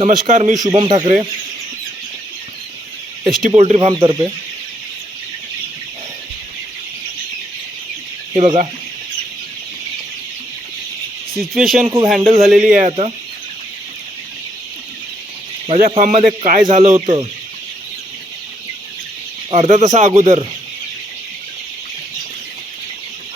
नमस्कार मी Shubham Thackeray S T poultry फार्मतर्फे हे बघा. सिच्युएशन खूप हँडल झालेली आहे आता. माझ्या फार्ममध्ये काय झालं होतं? अर्धा तासा अगोदर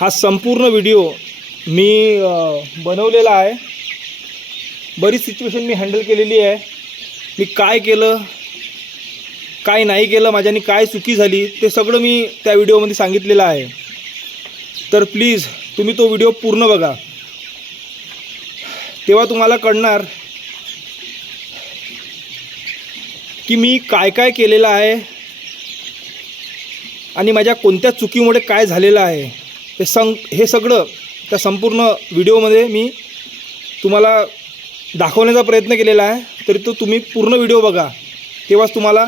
हा संपूर्ण व्हिडिओ मी बनवलेला आहे. बरीच सिच्युएशन मी हँडल केलेली आहे. मी काय केलं काय नाही केलं माझ्याने काय चुकी झाली ते सगळं मी त्या व्हिडिओमध्ये सांगितलेलं आहे. तर प्लीज तुम्ही तो व्हिडिओ पूर्ण बघा. तेव्हा तुम्हाला कळणार की मी काय काय केलेलं आहे आणि माझ्या कोणत्या चुकीमुळे काय झालेलं आहे. हे संग हे सगळं त्या संपूर्ण व्हिडिओमध्ये मी तुम्हाला दाखवण्याचा प्रयत्न केलेला आहे तरी तो तुम्ही पूर्ण व्हिडिओ बघा. तेव्हाच तुम्हाला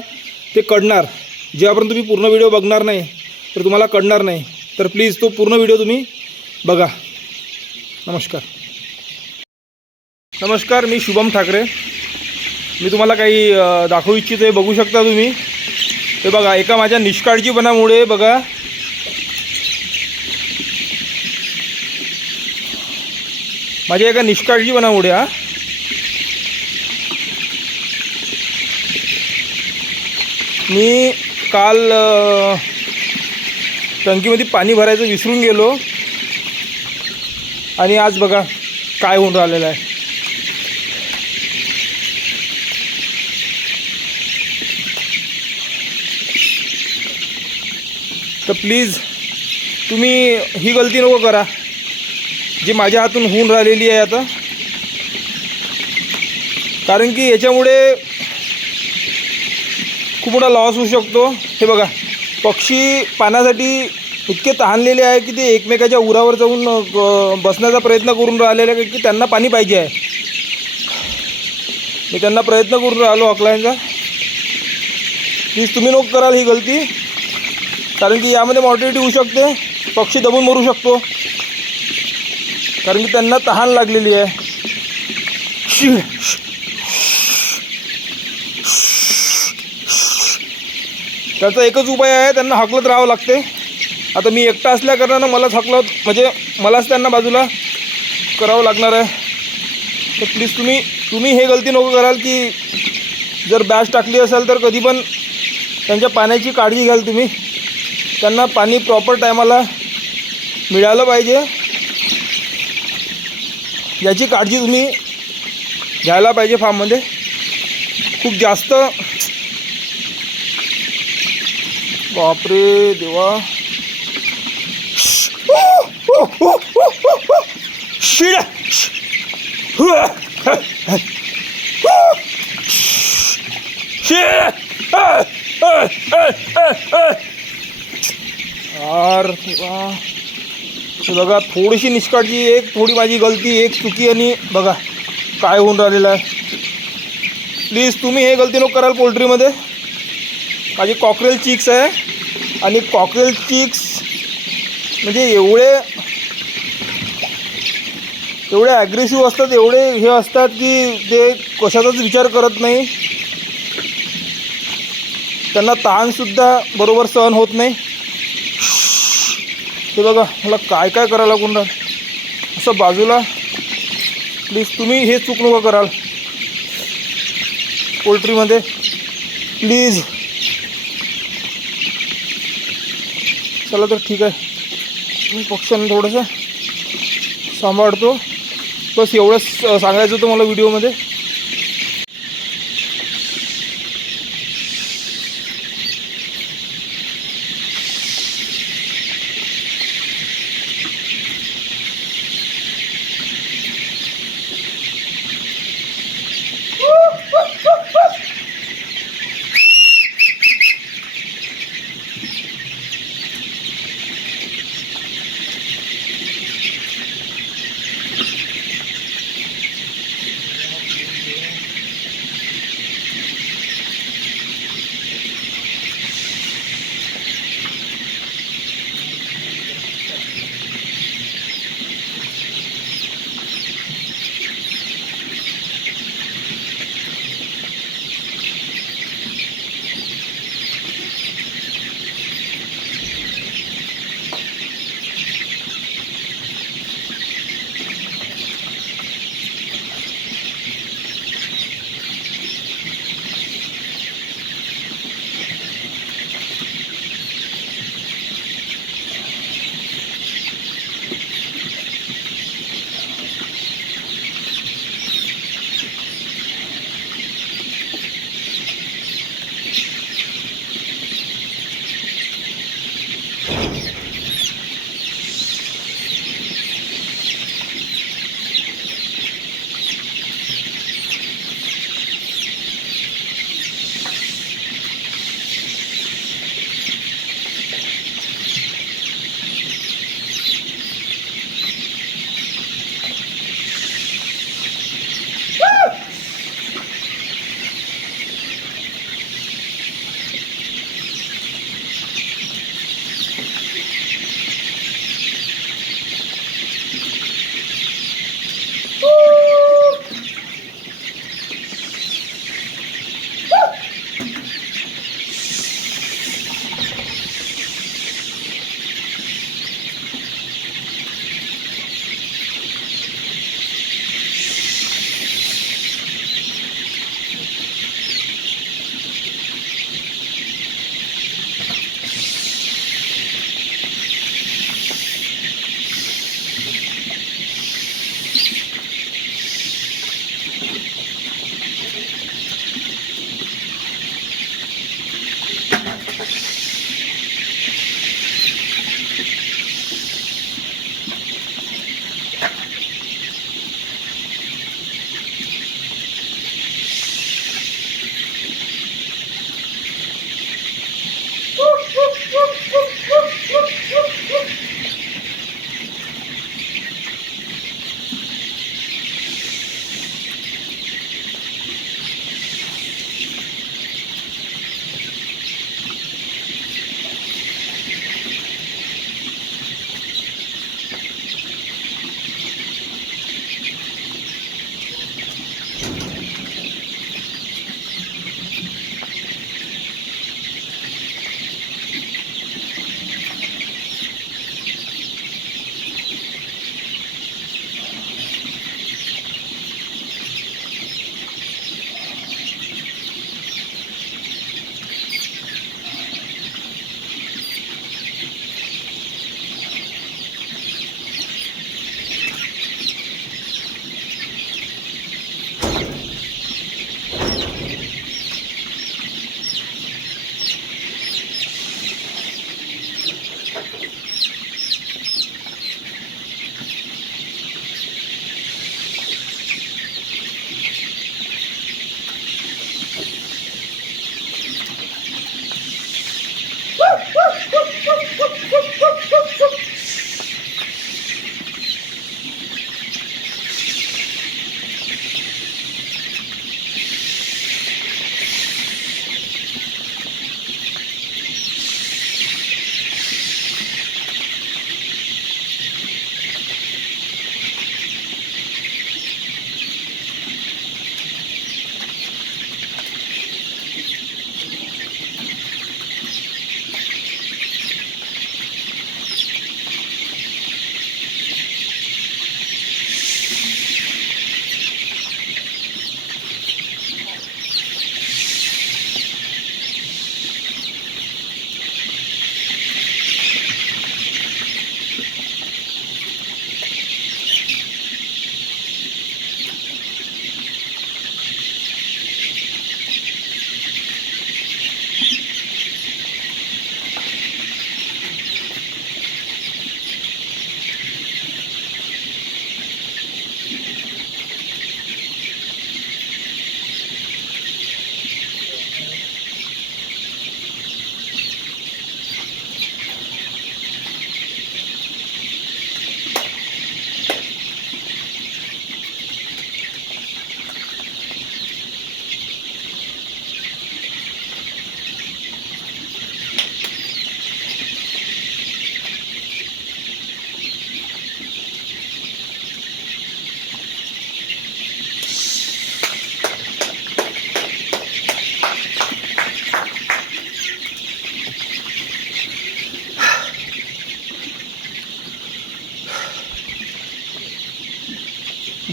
ते कळणार. जेव्हापर्यंत तुम्ही पूर्ण व्हिडिओ बघणार नाही तर तुम्हाला कळणार नाही. तर प्लीज तो पूर्ण व्हिडिओ तुम्ही बघा. नमस्कार. नमस्कार मी शुभम ठाकरे. मी तुम्हाला काही दाखवू इच्छितो हे बघू शकता तुम्ही. हे बघा एका माझ्या निष्काळजीपणामुळे बघा. माझ्या एका निष्काळजीपणामुळे हा. मी काल टंकीमध्ये पाणी भरायचं विसरून गेलो. आणि आज बघा काय होऊन राहिलेलं आहे. तर प्लीज तुम्ही ही गलती नको करा. जी माझ्या हातून होऊन राहिलेली आहे आता. कारण की याच्यामुळे खूप मोठा लॉस होऊ शकतो. हे बघा पक्षी पाण्यासाठी इतके तहानलेले आहे की ते एकमेकाच्या उरावर जाऊन बसण्याचा प्रयत्न करून राहिलेले आहे की त्यांना पाणी पाहिजे आहे. मी त्यांना प्रयत्न करून राहिलो हकलांचा प्लीज तुम्ही नको कराल ही गलती कारण की यामध्ये मॉर्टिलिटी होऊ शकते पक्षी दबून मरू शकतो. कारण की त्यांना तहान लागलेली आहे. शी त्याचा एकच उपाय आहे त्यांना हकलत राहावं लागते. आता मी एकटा असल्याकारणानं मलाच हकलत म्हणजे मलाच त्यांना बाजूला करावं लागणार आहे. तर प्लीज तुम्ही तुम्ही हे गलती नको कराल की जर बॅच टाकली असेल तर कधी पण त्यांच्या पाण्याची काळजी घ्याल तुम्ही. त्यांना पाणी प्रॉपर टायमाला मिळालं पाहिजे. याची काळजी तुम्ही घ्यायला पाहिजे फार्ममध्ये खूप जास्त बापरे देवा. शिड. यार देवा. बघा थोडीशी निष्काळजी एक थोडी माझी गलती एक चुकी आणि बघा काय होऊन राहिलेलं आहे. प्लीज तुम्ही हे गलती नको कराल पोल्ट्रीमध्ये. माझी कॉकरेल चिक्स आहे. आणि कॉकरेल चिक्स म्हणजे एवढे एवढे ॲग्रेसिव्ह असतात एवढे हे असतात की ते कशाचाच विचार करत नाही. त्यांना ताणसुद्धा बरोबर सहन होत नाही. हे बघा मला काय काय करायला लागून राहिलं? असं बाजूला प्लीज तुम्ही हे चूक नको कराल. पोल्ट्रीमध्ये प्लीज चला तर ठीक आहे. मी पक्ष्यांना थोडंसं सांभाळतो. बस एवढंच सांगायचं होतं मला व्हिडिओमध्ये.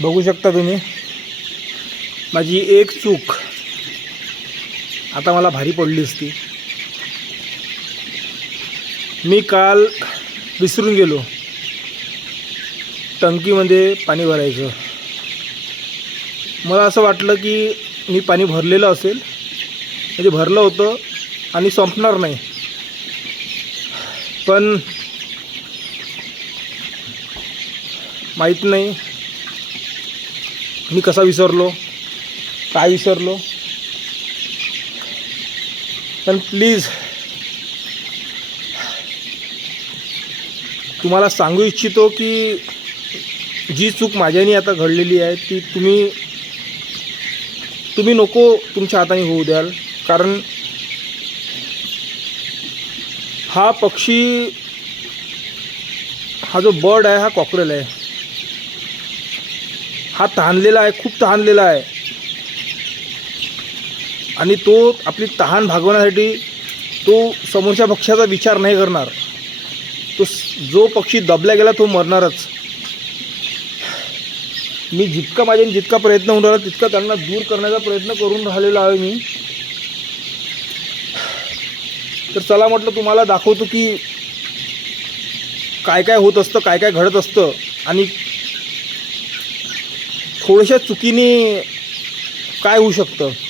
बघू शकता तुम्ही. माझी एक चूक. आता मला भारी पडली असती. मी काल विसरून गेलो. टंकीमध्ये पाणी भरायचं. मला असं वाटलं की मी पाणी भरलेलं असेल. म्हणजे भरलं होतं आणि संपणार नाही. पण माहीत नाही मी कसा विसरलो? काय विसरलो? पण प्लीज तुम्हाला सांगू इच्छितो की जी चूक माझ्याने आता घडलेली आहे ती तुम्ही तुम्ही नको तुमच्या हाताने होऊ द्याल. कारण हा पक्षी हा जो बर्ड आहे हा कॉकरेल आहे. हा तहानलेला आहे खूप तहानलेला आहे. आणि तो आपली तहान भागवण्यासाठी तो समोरच्या पक्षाचा विचार नाही करणार. तो स- जो पक्षी दबला गेला तो मरणारच. मी जितका माझ्या जितका प्रयत्न होऊन राहिला तितका त्यांना दूर करण्याचा प्रयत्न करून राहिलेलो आहे मी. तर चला म्हटलं तुम्हाला दाखवतो की काय काय होत असतं काय काय घडत असतं. आणि थोड्याशा चुकीने काय होऊ शकतं?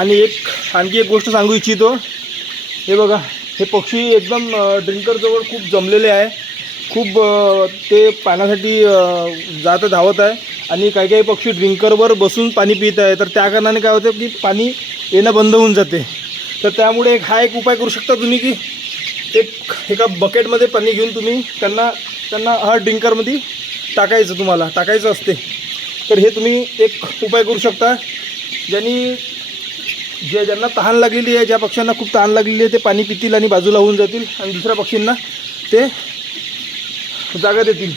आणि एक आणखी एक गोष्ट सांगू इच्छितो. हे बघा हे पक्षी एकदम ड्रिंकरजवळ खूप जमलेले आहे. खूप ते पाण्यासाठी जात धावत आहे. आणि काही काही पक्षी ड्रिंकरवर बसून पाणी पित आहे. तर त्या कारणाने काय होतं की पाणी येणं बंद होऊन जाते. तर त्यामुळे एक हा एक उपाय करू शकता तुम्ही की एक एका बकेटमध्ये पाणी घेऊन तुम्ही त्यांना त्यांना हा ड्रिंकरमध्ये टाकायचं तुम्हाला टाकायचं असते. तर हे तुम्ही एक उपाय करू शकता. ज्यांनी जे ज्यांना तहान लागलेली आहे ज्या पक्ष्यांना खूप तहान लागलेली आहे ते पाणी पितील आणि बाजूला होऊन जातील आणि दुसऱ्या पक्षींना ते जागा देतील.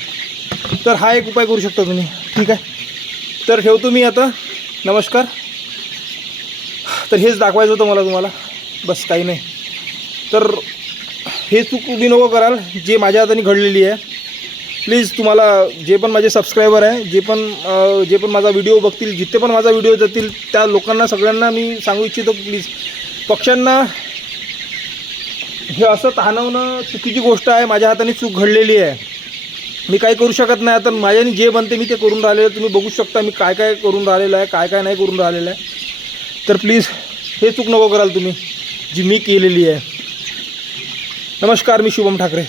तर हा एक उपाय करू शकता तुम्ही. ठीक आहे? तर ठेवतो मी आता. नमस्कार. तर हेच दाखवायचं होतं मला तुम्हाला. बस काही नाही. तर हे चूक तुम्ही नको कराल. जे माझ्या हाताने घडलेली आहे प्लीज तुम्हाला जे पण माझे सबस्क्रायबर आहे जे पण जे पण माझा व्हिडिओ बघतील जिथे पण माझा व्हिडिओ जातील त्या लोकांना सगळ्यांना मी सांगू इच्छितो प्लीज पक्ष्यांना हे असं तहानवणं चुकीची गोष्ट आहे माझ्या हाताने चूक घडलेली आहे. मी काही करू शकत नाही आता माझ्याने जे बनते मी ते करून राहिलेलं आहे. तुम्ही बघू शकता मी काय काय करून राहिलेलं आहे काय काय नाही करून राहिलेलं आहे. तर प्लीज हे चूक नको कराल तुम्ही जी मी केलेली आहे. नमस्कार मी शुभम ठाकरे.